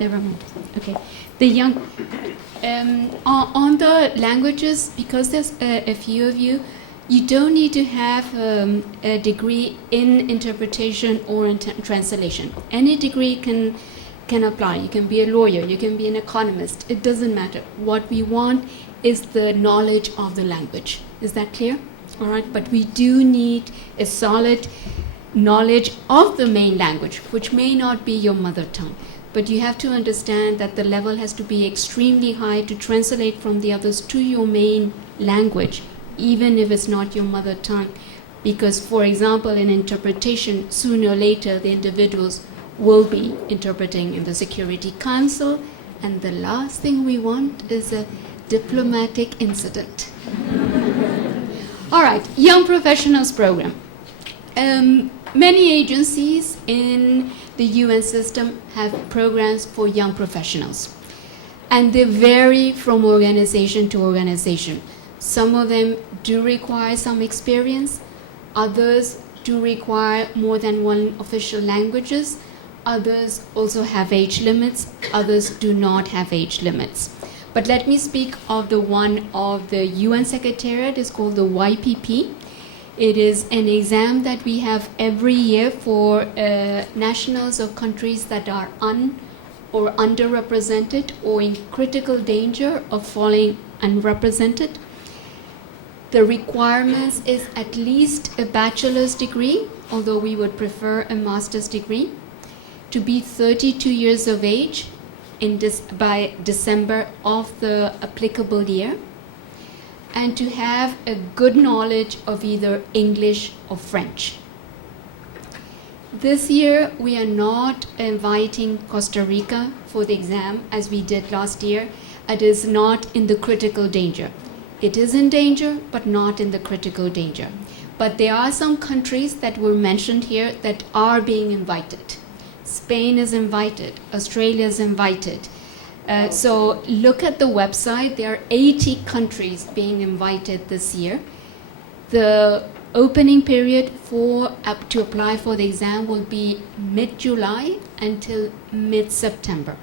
Never mind. Okay. The young on the languages, because there's a few of you, you don't need to have a degree in interpretation or in translation. Any degree can apply. You can be a lawyer, you can be an economist. It doesn't matter. What we want is the knowledge of the language. Is that clear? All right. But we do need a solid knowledge of the main language, which may not be your mother tongue. But you have to understand that the level has to be extremely high to translate from the others to your main language, even if it's not your mother tongue. Because, for example, in interpretation, sooner or later, the individuals will be interpreting in the Security Council, and the last thing we want is a diplomatic incident. All right, Young Professionals Program. Many agencies in the UN system have programs for young professionals, and they vary from organization to organization. Some of them do require some experience, others do require more than one official languages, others also have age limits, others do not have age limits. But let me speak of the one of the UN Secretariat. It's called the YPP. It is an exam that we have every year for nationals of countries that are or underrepresented or in critical danger of falling unrepresented. The requirements is at least a bachelor's degree, although we would prefer a master's degree, to be 32 years of age by December of the applicable year, and to have a good knowledge of either English or French. This year, we are not inviting Costa Rica for the exam as we did last year. It is not in the critical danger. It is in danger, but not in the critical danger. But there are some countries that were mentioned here that are being invited. Spain is invited, Australia is invited. So look at the website. There are 80 countries being invited this year. The opening period to apply for the exam will be mid-July until mid-September.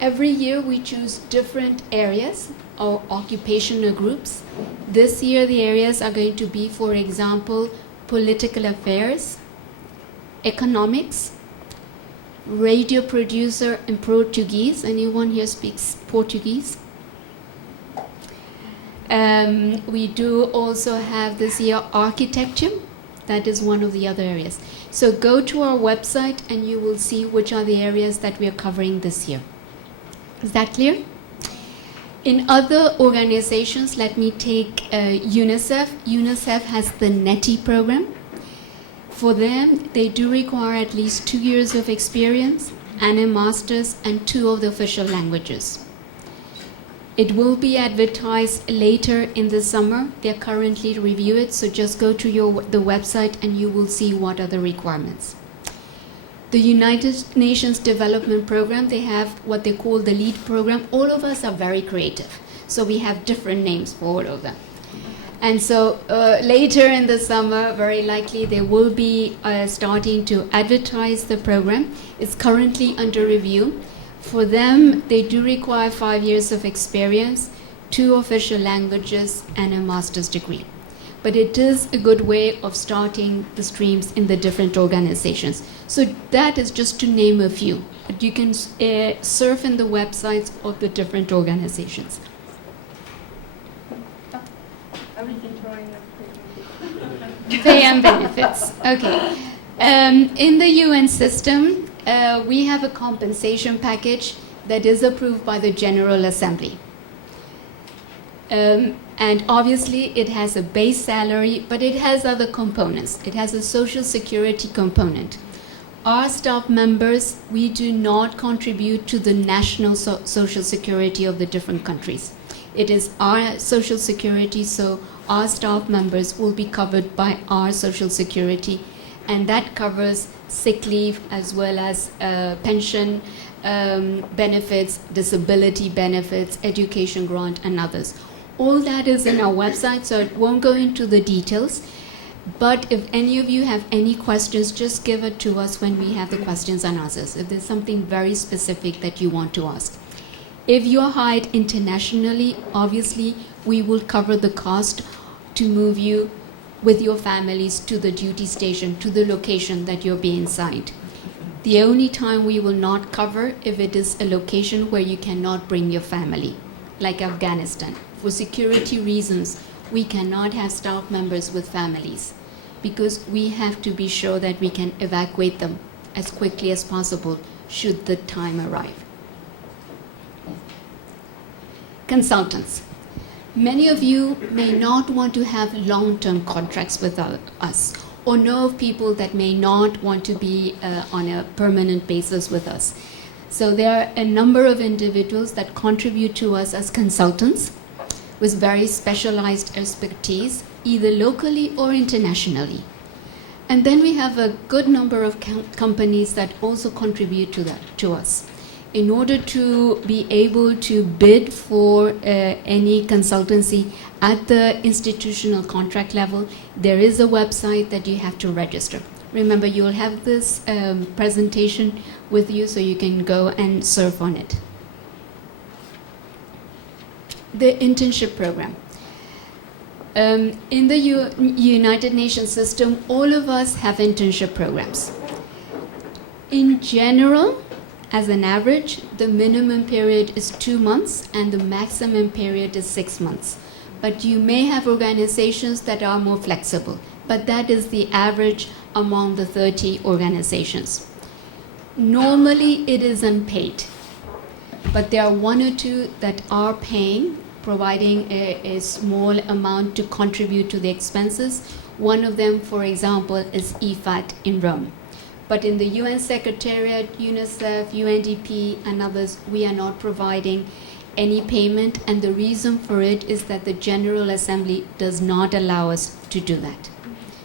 Every year we choose different areas or occupational groups. This year the areas are going to be, for example, political affairs, economics, radio producer in Portuguese. Anyone here speaks Portuguese? We do also have this year architecture. That is one of the other areas. So go to our website and you will see which are the areas that we are covering this year. Is that clear? In other organizations, let me take UNICEF. UNICEF has the NETI program. For them, they do require at least 2 years of experience and a master's and 2 of the official languages. It will be advertised later in the summer. They're currently reviewing it, so just go to the website and you will see what are the requirements. The United Nations Development Program, they have what they call the LEAD program. All of us are very creative, so we have different names for all of them. And so later in the summer, very likely they will be starting to advertise the program. It's currently under review. For them, they do require 5 years of experience, 2 official languages, and a master's degree. But it is a good way of starting the streams in the different organizations. So that is just to name a few. But you can surf in the websites of the different organizations. Pay and benefits. Okay. In the UN system, we have a compensation package that is approved by the General Assembly. And obviously, it has a base salary, but it has other components. It has a social security component. Our staff members, we do not contribute to the national social security of the different countries. It is our social security, so our staff members will be covered by our social security, and that covers sick leave as well as pension benefits, disability benefits, education grant, and others. All that is in our website, so it won't go into the details. But if any of you have any questions, just give it to us when we have the questions and answers, if there's something very specific that you want to ask. If you're hired internationally, obviously we will cover the cost to move you with your families to the duty station, to the location that you're being assigned. The only time we will not cover if it is a location where you cannot bring your family, like Afghanistan. For security reasons, we cannot have staff members with families because we have to be sure that we can evacuate them as quickly as possible should the time arrive. Consultants. Many of you may not want to have long-term contracts with us or know of people that may not want to be on a permanent basis with us. So there are a number of individuals that contribute to us as consultants with very specialized expertise, either locally or internationally. And then we have a good number of companies that also contribute to us. In order to be able to bid for any consultancy at the institutional contract level, there is a website that you have to register. Remember, you'll have this presentation with you so you can go and surf on it. The internship program. In the United Nations system, all of us have internship programs. In general, as an average, the minimum period is 2 months and the maximum period is 6 months. But you may have organizations that are more flexible, but that is the average among the 30 organizations. Normally it is unpaid, but there are 1 or 2 that are paying, providing a small amount to contribute to the expenses. One of them, for example, is EFAT in Rome. But in the UN Secretariat, UNICEF, UNDP, and others, we are not providing any payment, and the reason for it is that the General Assembly does not allow us to do that.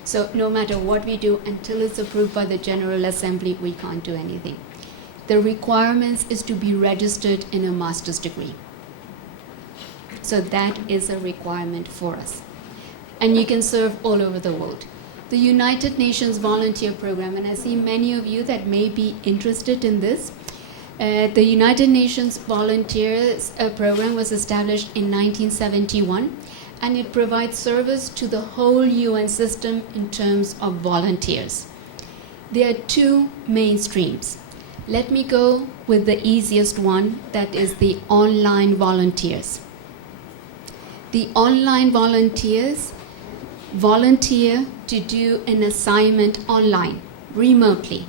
So no matter what we do, until it's approved by the General Assembly, we can't do anything. The requirements is to be registered in a master's degree. So that is a requirement for us. And you can serve all over the world. The United Nations Volunteer Program, and I see many of you that may be interested in this. The United Nations Volunteers Program was established in 1971, and it provides service to the whole UN system in terms of volunteers. There are 2 main streams. Let me go with the easiest one, that is the online volunteers. The online volunteers volunteer to do an assignment online, remotely.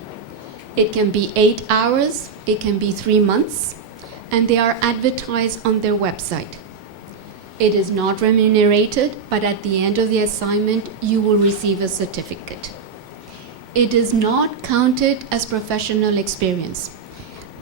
It can be 8 hours, it can be 3 months, and they are advertised on their website. It is not remunerated, but at the end of the assignment, you will receive a certificate. It is not counted as professional experience,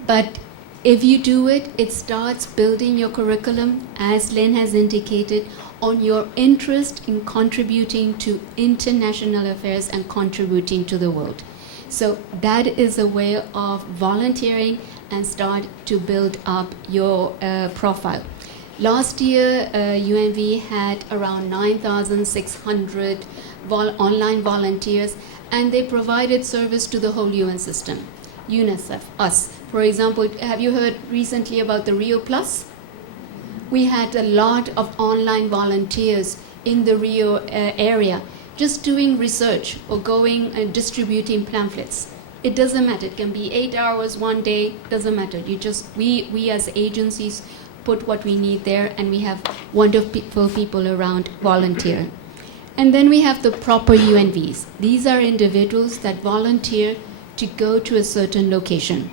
but if you do it, it starts building your curriculum, as Lynne has indicated, on your interest in contributing to international affairs and contributing to the world. So that is a way of volunteering and start to build up your profile. Last year, UNV had around 9,600 online volunteers, and they provided service to the whole UN system. UNICEF, us. For example, have you heard recently about the Rio Plus? We had a lot of online volunteers in the Rio area just doing research or going and distributing pamphlets. It doesn't matter. It can be 8 hours, 1 day, doesn't matter. We as agencies put what we need there, and we have wonderful people around volunteer. And then we have the proper UNVs. These are individuals that volunteer to go to a certain location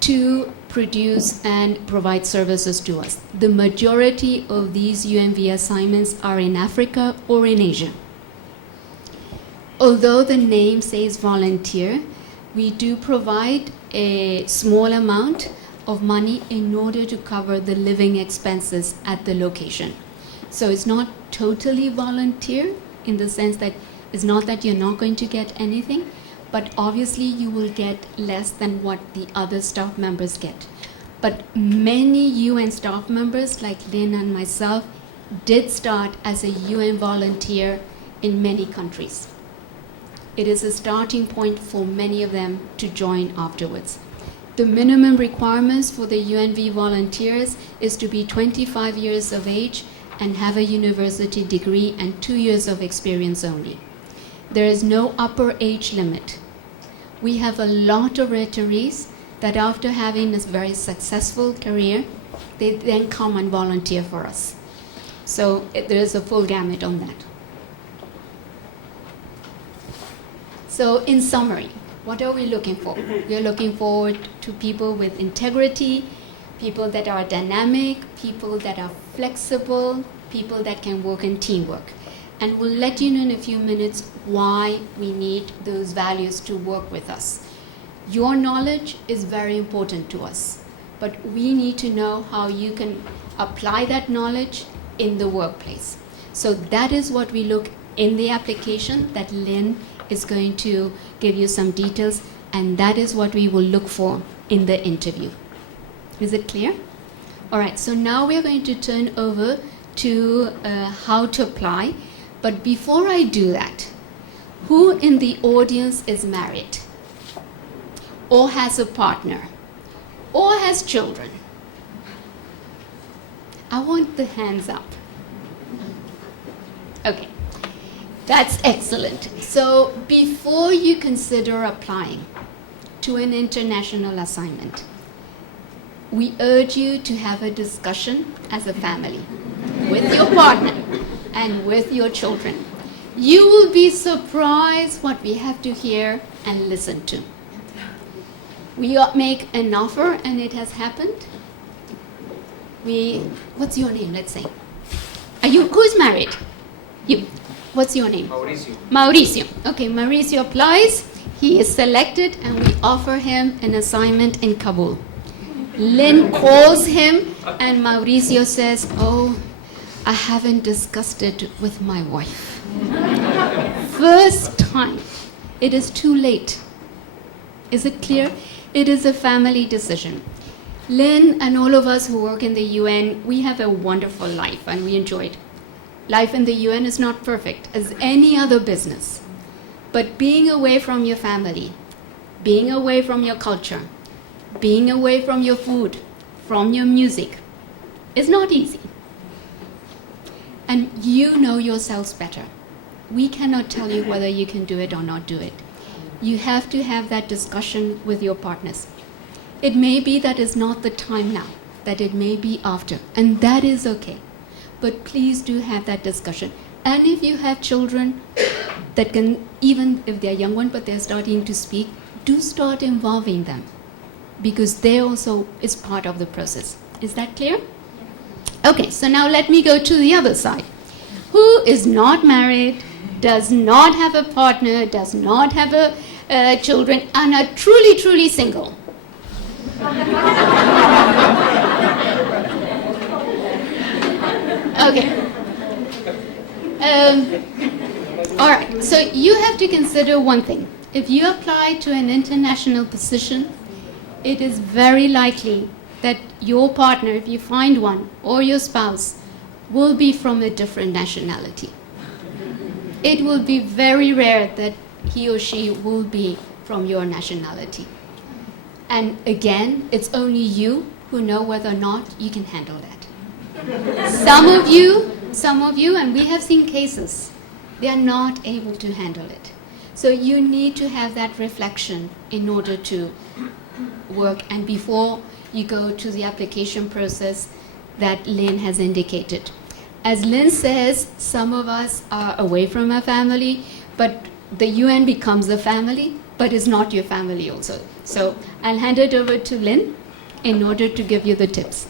to produce and provide services to us. The majority of these UNV assignments are in Africa or in Asia. Although the name says volunteer, we do provide a small amount of money in order to cover the living expenses at the location. So it's not totally volunteer in the sense that it's not that you're not going to get anything, but obviously you will get less than what the other staff members get. But many UN staff members like Lynne and myself did start as a UN volunteer in many countries. it is a starting point for many of them to join afterwards. The minimum requirements for the UNV volunteers is to be 25 years of age and have a university degree and 2 years of experience only. There is no upper age limit. We have a lot of retirees that after having a very successful career, they then come and volunteer for us. So there is a full gamut on that. So in summary, what are we looking for? We are looking forward to people with integrity, people that are dynamic, people that are flexible, people that can work in teamwork. And we'll let you know in a few minutes why we need those values to work with us. Your knowledge is very important to us, but we need to know how you can apply that knowledge in the workplace. So that is what we look in the application that Lynne is going to give you some details, and that is what we will look for in the interview. Is it clear? All right, so now we are going to turn over to how to apply. But before I do that, who in the audience is married? Or has a partner? Or has children? I want the hands up. Okay, that's excellent. So before you consider applying to an international assignment, we urge you to have a discussion as a family with your partner and with your children. You will be surprised what we have to hear and listen to. We make an offer and it has happened. What's your name, let's say? Who's married? You. What's your name? Mauricio. Mauricio. Okay, Mauricio applies. He is selected and we offer him an assignment in Kabul. Lynne calls him and Mauricio says, oh, I haven't discussed it with my wife. First time. It is too late. Is it clear? It is a family decision. Lynne and all of us who work in the UN, we have a wonderful life and we enjoy it. Life in the UN is not perfect as any other business. But being away from your family, being away from your culture, being away from your food, from your music, is not easy. And you know yourselves better. We cannot tell you whether you can do it or not do it. You have to have that discussion with your partners. It may be that is not the time now, that it may be after, and that is okay. But please do have that discussion. And if you have children that can, even if they're young ones, but they're starting to speak, do start involving them, because they also is part of the process. Is that clear? Okay, so now let me go to the other side. Who is not married, does not have a partner, does not have children, and are truly, truly single? Okay. All right, so you have to consider one thing. If you apply to an international position, it is very likely that your partner, if you find one, or your spouse, will be from a different nationality. It will be very rare that he or she will be from your nationality. And again, it's only you who know whether or not you can handle that. Some of you, and we have seen cases, they are not able to handle it. So you need to have that reflection in order to work, and before you go to the application process that Lynne has indicated. As Lynne says, some of us are away from our family, but the UN becomes a family, but is not your family also. So I'll hand it over to Lynne in order to give you the tips.